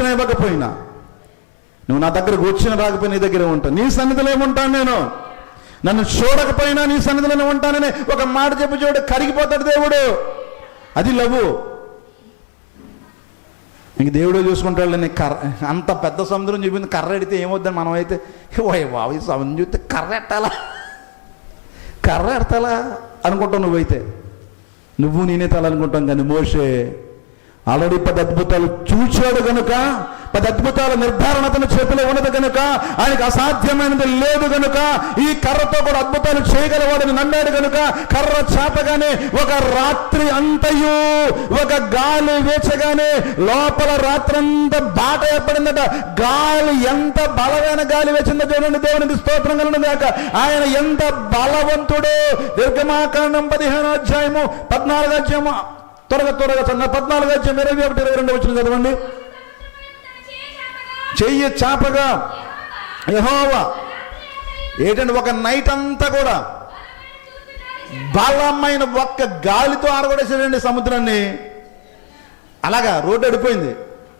ఇచ్చినా ఇవ్వకపోయినా, నువ్వు నా దగ్గరకు వచ్చిన రాకపోయినా నీ దగ్గరే ఉంటాను, నీ సన్నిధిలో ఏముంటాను నేను, నన్ను చూడకపోయినా నీ సన్నిధిలోనే ఉంటానని ఒక మాట చెప్పి చూడు, కరిగిపోతాడు దేవుడు. అది లవ్వు. ఇంక దేవుడే చూసుకుంటాడు. నేను అంత పెద్ద సముద్రం చూపింది, కర్ర ఎడితే ఏమవుద్దని మనం అయితే బాబు ఈ సముద్రం చూస్తే కర్ర ఎడతాలా అనుకుంటావు. నువ్వైతే నువ్వు నేనే తలనుకుంటాం. కానీ మోషే ఆల్రెడీ 10 అద్భుతాలు చూచాడు కనుక, 10 అద్భుతాల నిర్ధారణ అతని చేతిలో ఉన్నది కనుక, ఆయనకు అసాధ్యమైనది లేదు కనుక, ఈ కర్రతో కూడా అద్భుతాలు చేయగలవాడని నమ్మాడు కనుక, కర్ర చాపగానే ఒక రాత్రి అంతయు ఒక గాలి వేచగానే లోపల రాత్రంతా బాట ఏర్పడిందట. గాలి ఎంత బలమైన గాలి వేచిందో చూడండి. దేవునికి స్తోత్రం కలుగును గాక. ఆయన ఎంత బలవంతుడు. నిర్గమాకాండం 15వ అధ్యాయము 14వ అధ్యాయము త్వరగా 14వ అధ్యాయం 21-22 వచ్చిన చదవండి. చెయ్యి చాపగా యెహోవా ఏంటంటే ఒక నైట్ అంతా కూడా బలమైన ఒక్క గాలితో ఆరగొడేసాడండి సముద్రాన్ని. అలాగా రోడ్డు అడిపోయింది.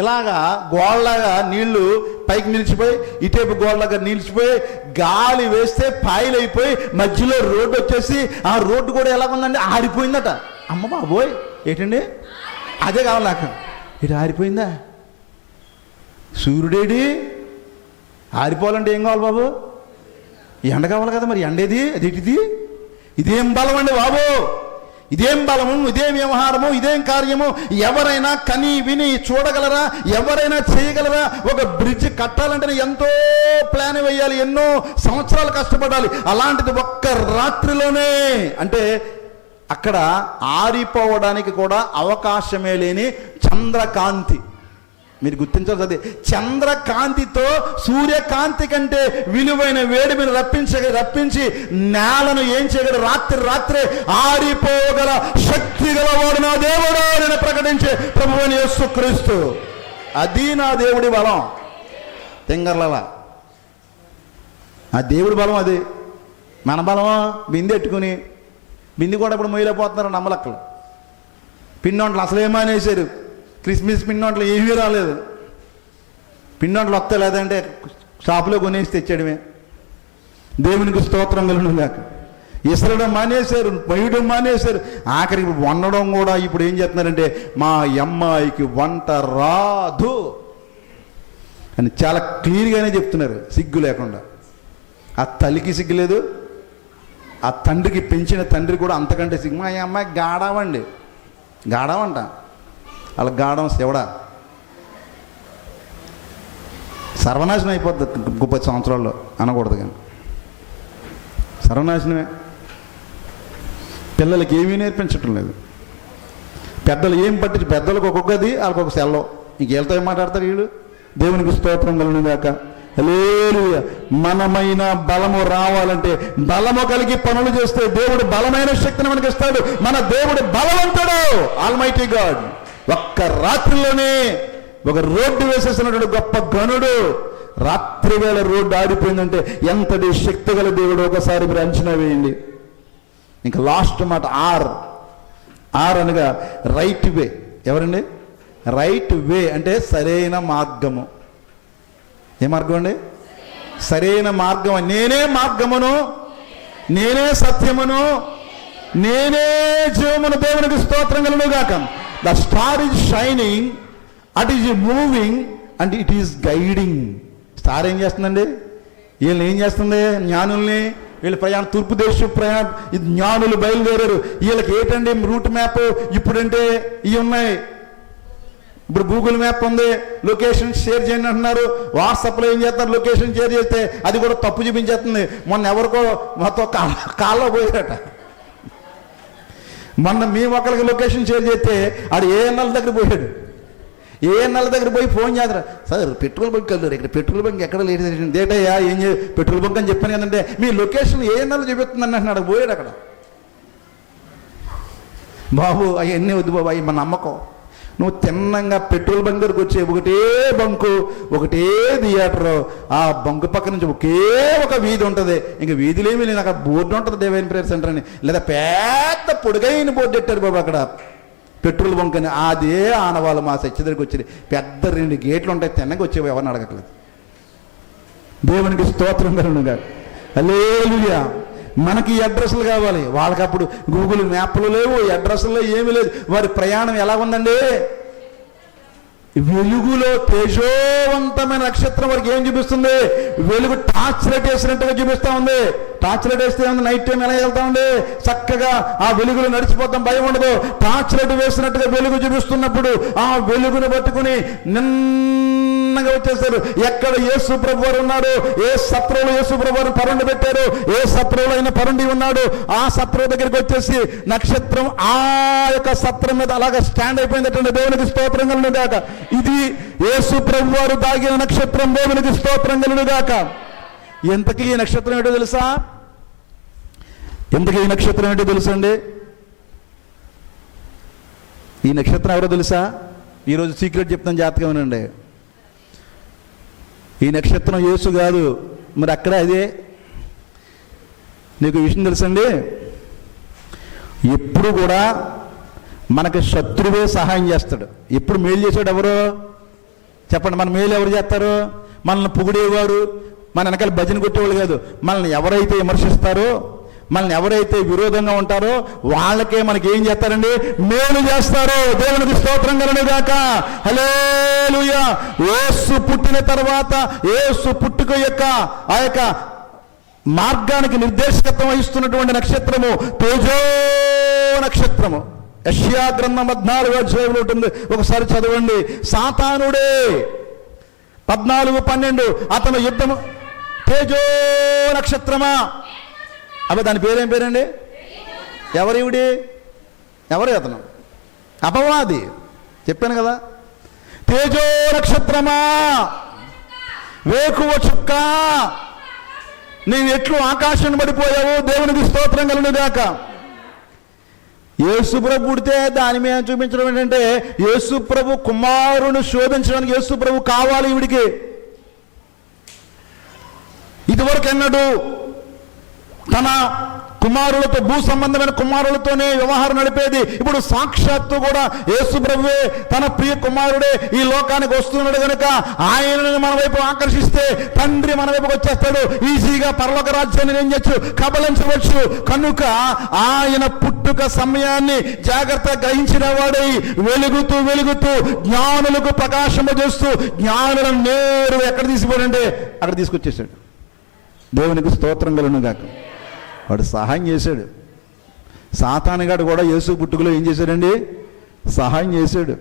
ఇలాగా గోడలాగా నీళ్లు పైకి నిలిచిపోయి, ఇటేపు గోడలాగా నిలిచిపోయి, గాలి వేస్తే పాయలైపోయి మధ్యలో రోడ్డు వచ్చేసి ఆ రోడ్డు కూడా ఎలాగుందండి, ఆరిపోయిందట. అమ్మ బాబోయ్, ఏంటండి అదే కావాలి నాకు. ఇటు ఆరిపోయిందా? సూర్యుడేడి ఆరిపోవాలంటే ఏం కావాలి బాబు? ఎండ కావాలి కదా. మరి ఎండేది అదేంటిది? ఇదేం బలం అండి బాబు, ఇదేం బలము, ఇదేం వ్యవహారము, ఇదేం కార్యము? ఎవరైనా కని విని చూడగలరా? ఎవరైనా చేయగలరా? ఒక బ్రిడ్జ్ కట్టాలంటే ఎంతో ప్లాన్ వేయాలి, ఎన్నో సంవత్సరాలు కష్టపడాలి. అలాంటిది ఒక్క రాత్రిలోనే, అంటే అక్కడ ఆరిపోవడానికి కూడా అవకాశమే లేని చంద్రకాంతి. మీరు గుర్తించాల్సింది, చంద్రకాంతితో సూర్యకాంతి కంటే విలువైన వేడి మీరు రప్పించి నేలను ఏం చేయగలరు? రాత్రే ఆరిపోగల శక్తి గలవాడు నా దేవుడు నేను ప్రకటించే ప్రభువైన యేసుక్రీస్తు. అది నా దేవుడి బలం. తింగర్లలా ఆ దేవుడి బలం అది. మన బలమా? బిందె ఎట్టుకుని, బింది కూడా ఇప్పుడు మొయ్యలేకపోతున్నారు నమ్మలక్కలు. పిండొంటలు అసలేమానేశారు. క్రిస్మస్ పిండొంటలు ఏమీ రాలేదు. పిండొంటలు వస్తే లేదంటే షాపులో కొనేసి తెచ్చాడమే. దేవునికి స్తోత్రం కలుగును గాక. ఇసరడం మానేశారు, మొయ్యడం మానేశారు. ఆఖరికి వండడం కూడా ఇప్పుడు ఏం చేస్తున్నారంటే, మా అమ్మాయికి వంట రాదు అని చాలా క్లియర్గానే చెప్తున్నారు, సిగ్గు లేకుండా. ఆ తల్లికి సిగ్గు లేదు, ఆ తండ్రికి పెంచిన తండ్రి కూడా అంతకంటే సిగ్గు. మా అమ్మాయి గాడవంట. అలా గాడం శివడా సర్వనాశనం అయిపోద్ది 30 సంవత్సరాల్లో అనకూడదు, కానీ సర్వనాశనమే. పిల్లలకి ఏమీ నేర్పించటం లేదు. పెద్దలు ఏం పట్టి, పెద్దలకు ఒక్కొక్కది వాళ్ళకి ఒక సెల్లో. ఇంకేళ్ళతో ఏం మాట్లాడతారు వీళ్ళు? దేవునికి స్తోత్రం కలుగును గాక. హల్లెలూయా. మనమైన బలము రావాలంటే, బలము కలిగి పనులు చేస్తే దేవుడు బలమైన శక్తిని మనకి ఇస్తాడు. మన దేవుడు బలవంతుడు, ఆల్మైటీ గాడ్. ఒక్క రాత్రిలోనే ఒక రోడ్డు వేసేసినటువంటి గొప్ప గనుడు. రాత్రి వేళ రోడ్డు ఆడిపోయిందంటే ఎంతటి శక్తి గల దేవుడు ఒకసారి మీరు అంచనా వేయండి. ఇంకా లాస్ట్ మాట ఆర్ అనగా రైట్ వే. ఎవరండి? రైట్ వే అంటే సరైన మార్గము. ఏ మార్గం అండి? సరైన మార్గం. నేనే మార్గమును, నేనే సత్యమును, నేనే జీవమును. దేవునికి స్తోత్రం కలుగును గాక. The star is shining, at is moving and it is guiding. Star ఏం చేస్తుందండి? వీళ్ళని ఏం చేస్తుంది? జ్ఞానుల్ని. వీళ్ళ ప్రయాణం తూర్పు దేశం ప్రయాణం, ఇది జ్ఞానులు బయలుదేరారు. వీళ్ళకి ఏంటండి రూట్ మ్యాప్? ఇప్పుడంటే ఇవి ఉన్నాయి. ఇప్పుడు గూగుల్ మ్యాప్ ఉంది, లొకేషన్ షేర్ చేయండి అంటున్నారు. వాట్సాప్లో ఏం చేస్తారు? లొకేషన్ షేర్ చేస్తే అది కూడా తప్పు చూపించేస్తుంది. మొన్న ఎవరికో మొత్తం కాల్లో పోయారట. మొన్న మేము ఒకరికి లొకేషన్ షేర్ చేస్తే ఆడు ఏఎన్ఎల్ దగ్గర పోయాడు. ఏఎన్ఎల్ దగ్గర పోయి ఫోన్ చేస్తారు, సార్ పెట్రోల్ బంక్ వెళ్ళారు, ఇక్కడ పెట్రోల్ బంక్ ఎక్కడ లేదు. డేటయ్యా ఏం పెట్రోల్ బంక్ అని చెప్పాను కదంటే, మీ లొకేషన్ ఏఎన్ఎల్ చూపిస్తుందని అంటున్నాడు. పోయాడు అక్కడ. బాబు అవన్నీ వద్దు బాబు, అవి మన నమ్మకం. నువ్వు తిన్నంగా పెట్రోల్ బంక్ దగ్గరకు వచ్చే ఒకటే బంకు, ఒకటే థియేటరు, ఆ బంకు పక్క నుంచి ఒకే ఒక వీధి ఉంటుంది. ఇంకా వీధిలేమీ లేదు. అక్కడ బోర్డు ఉంటుంది, డివైన్ ప్రేయర్ సెంటర్ అని. లేదా పెద్ద పొడుగైన బోర్డు పెట్టారు బాబు. అక్కడ పెట్రోల్ బంక్ అని అదే ఆనవాళ్ళు మా చర్చి దగ్గరికి వచ్చేది. పెద్ద 2 గేట్లు ఉంటాయి, తిన్నకి వచ్చేవి, ఎవరిని అడగట్లేదు. దేవునికి స్తోత్రం కలుగునుగా. హల్లెలూయా. మనకి ఈ అడ్రస్లు కావాలి, వాళ్ళకి అప్పుడు గూగుల్ మ్యాప్లు లేవు, ఈ అడ్రస్లో ఏమీ లేదు. వారి ప్రయాణం ఎలా ఉందండి? వెలుగులో తేజోవంతమైన నక్షత్రం వరకు ఏం చూపిస్తుంది? వెలుగు టార్చ్ లైట్ వేసినట్టుగా చూపిస్తూ ఉంది. టార్చ్ లైట్ వేస్తే నైట్ టైం ఎలా వెళ్తా ఉంది? చక్కగా ఆ వెలుగులో నడిచిపోతాం, భయం ఉండదు. టార్చ్ లైట్ వేసినట్టుగా వెలుగు చూపిస్తున్నప్పుడు ఆ వెలుగును పట్టుకుని నిన్నగా వచ్చేస్తారు. ఎక్కడ యేసు ప్రభు వారు ఉన్నాడు, ఏ సత్రంలో యేసు ప్రభు వారు పరుండి పెట్టారు, ఏ సత్రంలో ఆయన పరుండి ఉన్నాడు, ఆ సత్రం దగ్గరికి వచ్చేసి నక్షత్రం ఆ యొక్క సత్రం మీద అలాగా స్టాండ్ అయిపోయిందటండి. దేవునికి స్తోత్రం కలుగును గాక. ఇది యేసు ప్రభు వారు దాగిన నక్షత్రం. దేవునికి స్తోత్రం కలుగును గాక. ఎంతకీ ఈ నక్షత్రం ఏంటో తెలుసా? ఎంతకీ ఈ నక్షత్రం ఏంటో తెలుసండి? ఈ నక్షత్రం ఎవరో తెలుసా? ఈరోజు సీక్రెట్ చెప్తాను, జాతకమేనండి. ఈ నక్షత్రం యేసు కాదు, మరి అక్కడ అదే. నీకు విషయం తెలుసండి, ఎప్పుడు కూడా మనకి శత్రువే సహాయం చేస్తాడు. ఎప్పుడు మేలు చేసాడు ఎవరు చెప్పండి? మన మేలు ఎవరు చేస్తారు? మనల్ని పొగిడేవారు, మన వెనకాల భజన కొట్టేవాళ్ళు కాదు. మనల్ని ఎవరైతే విమర్శిస్తారో, మనల్ని ఎవరైతే విరోధంగా ఉంటారో వాళ్ళకే మనకి ఏం చేస్తారండి? మేలు చేస్తారు. దేవునికి స్తోత్రం కలుగును గాక. హల్లెలూయా. యేసు పుట్టిన తర్వాత యేసు పుట్టుక యొక్క ఆ యొక్క మార్గానికి నిర్దేశకత్వం వహిస్తున్నటువంటి నక్షత్రము తేజో నక్షత్రము. యెషయా గ్రంథం 14వ అధ్యాయంలో ఉంటుంది, ఒకసారి చదవండి. సాతానుడే 14:12 అతను యుద్ధము తేజో నక్షత్రమా. అబ్బా దాని పేరేం పేరండి? ఎవరివిడి? ఎవరు అతను? అపవాది. చెప్పాను కదా. తేజో నక్షత్రమా, వేకువ చుక్క, నీవు ఎట్లు ఆకాశం పడిపోయావు. దేవునికి స్తోత్రం కలుగును గాక. యేసు ప్రభు పుడితే దాని మీద చూపించడం ఏంటంటే, యేసు ప్రభు కుమారుని శోధించడానికి యేసు ప్రభు కావాలి ఈవిడికి. ఇదివరకు ఎన్నడు తన కుమారులతో, భూ సంబంధమైన కుమారులతోనే వ్యవహారం నడిపేది. ఇప్పుడు సాక్షాత్తు కూడా యేసు ప్రభువే తన ప్రియ కుమారుడే ఈ లోకానికి వస్తున్నాడు కనుక ఆయనను మన వైపు ఆకర్షిస్తే తండ్రి మన వైపుకి వచ్చేస్తాడు. ఈజీగా పరలోక రాజ్యాన్ని ఏం చేయొచ్చు? కబలించవచ్చు. కనుక ఆయన పుట్టుక సమయాన్ని జాగ్రత్తగా గ్రహించిన వాడై వెలుగుతూ వెలుగుతూ జ్ఞానులకు ప్రకాశము చేస్తూ జ్ఞానులను నేరుగా ఎక్కడ తీసుకుపోయాడంటే అక్కడ తీసుకొచ్చేసాడు. దేవునికి స్తోత్రం కలుగును గాక. వాడు సహాయం చేశాడు. సాతానుగాడు కూడా యేసు పుట్టుకలో ఏం చేశాడండి? సహాయం చేశాడు.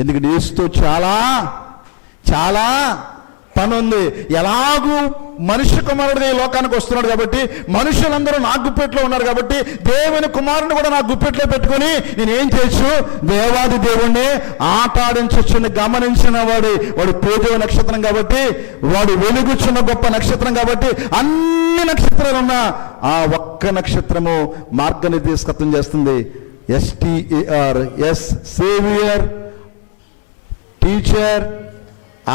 ఎందుకంటే యేసుతో చాలా చాలా పని ఉంది. ఎలాగూ మనుష్య కుమారుడు ఈ లోకానికి వస్తున్నాడు కాబట్టి, మనుషులందరూ నా గుప్పెట్లో ఉన్నారు కాబట్టి, దేవుని కుమారుని కూడా నా గుప్పెట్లో పెట్టుకుని నేనేం చేయొచ్చు? దేవాది దేవుణ్ణి ఆటాడించొచ్చుని గమనించిన వాడు తేజో నక్షత్రం కాబట్టి, వాడు వెలుగుచున్న గొప్ప నక్షత్రం కాబట్టి, అన్ని నక్షత్రాలు ఉన్న ఆ ఒక్క నక్షత్రము మార్గనిర్దేశకత్వం చేస్తుంది. STAR, S saviour, teacher,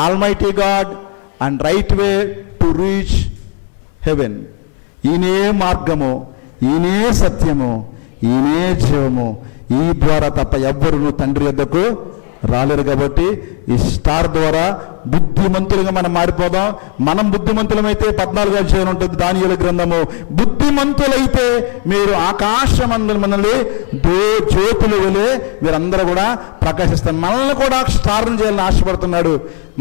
almighty God and right way to reach heaven. ఈయనే మార్గము, ఈయనే సత్యము, ఈయనే జీవము. ఈ ద్వారా తప్ప ఎవ్వరు తండ్రి యొద్దకు రాలేరు. కాబట్టి ఈ స్టార్ ద్వారా బుద్ధిమంతులుగా మనం మారిపోదాం. మనం బుద్ధిమంతులమైతే 14వ అధ్యాయం ఉంటుంది దానియేలు గ్రంథము. బుద్ధిమంతులైతే మీరు ఆకాశమందు మనల్ని జ్యోతులు వలె మీరందరూ కూడా ప్రకాశిస్తారు. మనల్ని కూడా స్టార్ని చేయాలని ఆశపడుతున్నాడు.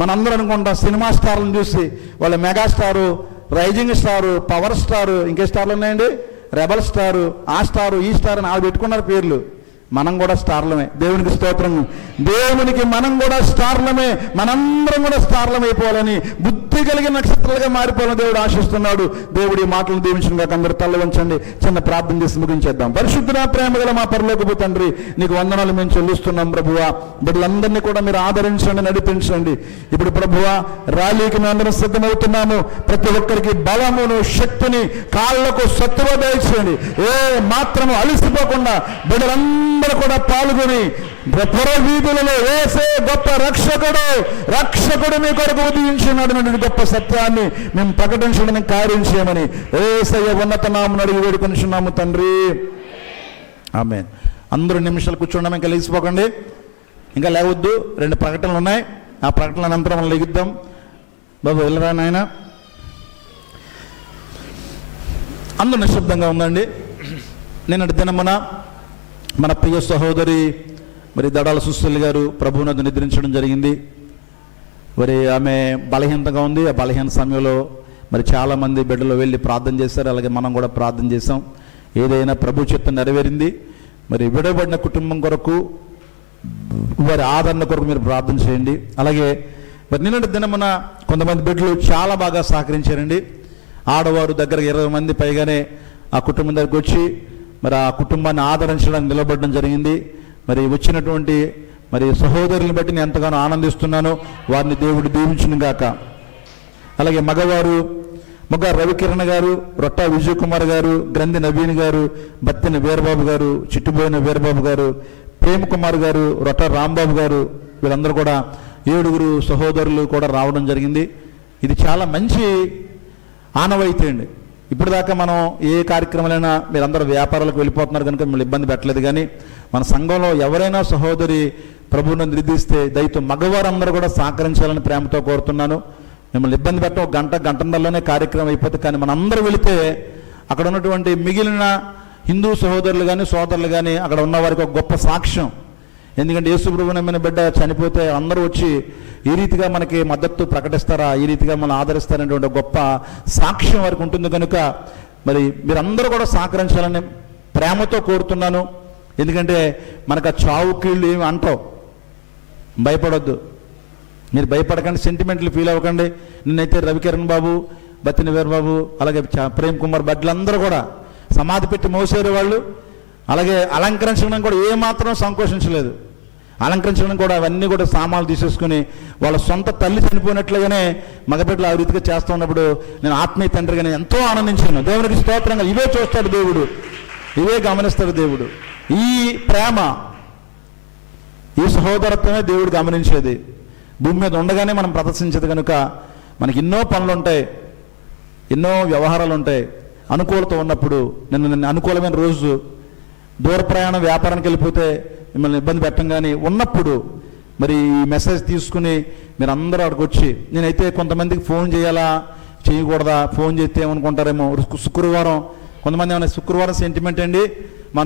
మనందరూ అనుకుంటాం సినిమా స్టార్లను చూసి, వాళ్ళ megastar, rising star, power star, ఇంకే స్టార్లు ఉన్నాయండి, రెబల్ స్టారు, ఆ స్టారు, ఈ స్టార్ అని వాళ్ళు పెట్టుకున్నారు పేర్లు. మనం కూడా స్టార్లమే. దేవునికి స్తోత్రం. దేవునికి మనం కూడా స్టార్లమే. మనందరం కూడా స్టార్లమైపోవాలని, బుద్ధి కలిగిన నక్షత్రాలుగా మారిపోవాలని దేవుడు ఆశిస్తున్నాడు. దేవుడి మాటలను దీవించిన కాక అందరూ తల్ల వంచండి. చిన్న ప్రార్థన చేసి ముగించేద్దాం. పరిశుద్ధ ప్రేమ గల మా పరలోకపు తండ్రి, నీకు వందనాలు మేము చెల్లిస్తున్నాం ప్రభువా. బిడ్డలందరినీ కూడా మీరు ఆదరించండి, నడిపించండి. ఇప్పుడు ప్రభువా ర్యాలీకి మేము అందరం సిద్ధమవుతున్నాము. ప్రతి ఒక్కరికి బలమును, శక్తిని, కాళ్లకు సత్తువ దయచేయండి. ఏ మాత్రము అలసిపోకుండా బిడ్డలందరూ కూడా పాల్గొని పుర వీధులలో వేసే గొప్ప రక్షకుడు మీ కొరకు ఉదయించినటువంటి గొప్ప సత్యాన్ని మేము ప్రకటించడానికి కార్యం చేయమని యేసయ్య ఉన్నత నామమున అడిగి వేడుకొనుచున్నాము తండ్రి. ఆమేన్. అందరూ నిమిషాలు కూర్చోండి, ఇంకా లేచిపోకండి, ఇంకా లేవద్దు. 2 ప్రకటనలు ఉన్నాయి, ఆ ప్రకటనల అనంతరం మనం లెగుద్దాం. బాబు వెళ్ళరా నాయన. అందరూ నిశ్శబ్దంగా ఉందండి. నిన్నటి దినమున మన ప్రియ సహోదరి మరి దడాల సుశీల్ గారు ప్రభువునందు నిద్రించడం జరిగింది. మరి ఆమె బలహీనతగా ఉంది. ఆ బలహీన సమయంలో మరి చాలామంది బిడ్డలు వెళ్ళి ప్రార్థన చేశారు, అలాగే మనం కూడా ప్రార్థన చేసాం. ఏదైనా ప్రభు చిత్తం నెరవేరింది. మరి విడబడిన కుటుంబం కొరకు, వారి ఆదరణ కొరకు మీరు ప్రార్థన చేయండి. అలాగే మరి నిన్నటి దినమున కొంతమంది బిడ్డలు చాలా బాగా సహకరించారండి. ఆడవారు దగ్గర 20 మంది పైగానే ఆ కుటుంబం దగ్గరికి వచ్చి మరి ఆ కుటుంబాన్ని ఆదరించడానికి నిలబడడం జరిగింది. మరి వచ్చినటువంటి మరి సహోదరులను బట్టి నేను ఎంతగానో ఆనందిస్తున్నాను. వారిని దేవుడు దీవించును గాక. అలాగే మగవారు మొగ్గ రవికిరణ్ గారు, రొట్టా విజయ్ కుమార్ గారు, గ్రంథి నవీన్ గారు, బత్తిన వీరబాబు గారు, చిట్టుబోయిన వీరబాబు గారు, ప్రేమ్ కుమార్ గారు, రొట్టా రాంబాబు గారు, వీళ్ళందరూ కూడా 7 సహోదరులు కూడా రావడం జరిగింది. ఇది చాలా మంచి ఆనవాయితీ అండి. ఇప్పుడు దాకా మనం ఏ కార్యక్రమాలైనా మీరందరూ వ్యాపారాలకు వెళ్ళిపోతున్నారు కనుక మిమ్మల్ని ఇబ్బంది పెట్టలేదు. కానీ మన సంఘంలో ఎవరైనా సహోదరి ప్రభువును నిర్దిస్తే దయతో మగవారందరూ కూడా సహకరించాలని ప్రేమతో కోరుతున్నాను. మిమ్మల్ని ఇబ్బంది పెట్ట ఒక గంటన్నరలోనే కార్యక్రమం అయిపోతుంది. కానీ మనందరూ వెళితే అక్కడ ఉన్నటువంటి మిగిలిన హిందూ సహోదరులు కానీ సోదరులు కానీ అక్కడ ఉన్న వారికి ఒక గొప్ప సాక్ష్యం. ఎందుకంటే యేసు ప్రభువునైన బిడ్డ చనిపోతే అందరూ వచ్చి ఈ రీతిగా మనకి మద్దతు ప్రకటిస్తారా, ఈ రీతిగా మనం ఆదరిస్తారనేటువంటి గొప్ప సాక్ష్యం వారికి ఉంటుంది. కనుక మరి మీరందరూ కూడా సహకరించాలని ప్రేమతో కోరుతున్నాను. ఎందుకంటే మనకు ఆ చావు కీళ్ళు ఏమి అంటావు, భయపడొద్దు. మీరు భయపడకండి, సెంటిమెంట్లు ఫీల్ అవ్వకండి. నిన్నైతే రవికిరణ్ బాబు, బత్తిన వీరబాబు, అలాగే ప్రేమ్ కుమార్ బడ్లందరూ కూడా సమాధి పెట్టి మోసేరు వాళ్ళు. అలాగే అలంకరించడం కూడా ఏమాత్రం సంకోచించలేదు. అలంకరించడం కూడా అవన్నీ కూడా సామాన్లు తీసేసుకుని వాళ్ళ సొంత తల్లి చనిపోయినట్లుగానే మగబిడ్డలు ఆ రీతిగా చేస్తూ ఉన్నప్పుడు నేను ఆత్మీయ తండ్రిగా నేను ఎంతో ఆనందించాను. దేవునికి స్తోత్రంగా. ఇవే చూస్తాడు దేవుడు, ఇవే గమనిస్తాడు దేవుడు. ఈ ప్రేమ, ఈ సహోదరత్వమే దేవుడు గమనించేది. భూమి మీద ఉండగానే మనం ప్రదర్శించేది. కనుక మనకి ఎన్నో పనులు ఉంటాయి, ఎన్నో వ్యవహారాలు ఉంటాయి. అనుకూలత ఉన్నప్పుడు, నిన్న అనుకూలమైన రోజు, దూర ప్రయాణం వ్యాపారానికి వెళ్ళిపోతే మిమ్మల్ని ఇబ్బంది పెట్టం. కానీ ఉన్నప్పుడు మరి ఈ మెసేజ్ తీసుకుని మీరు అందరూ అక్కడికి వచ్చి, నేనైతే కొంతమందికి ఫోన్ చేయాలా చేయకూడదా, ఫోన్ చేస్తే ఏమనుకుంటారేమో. శుక్రవారం కొంతమంది ఏమైనా శుక్రవారం సెంటిమెంట్ అండి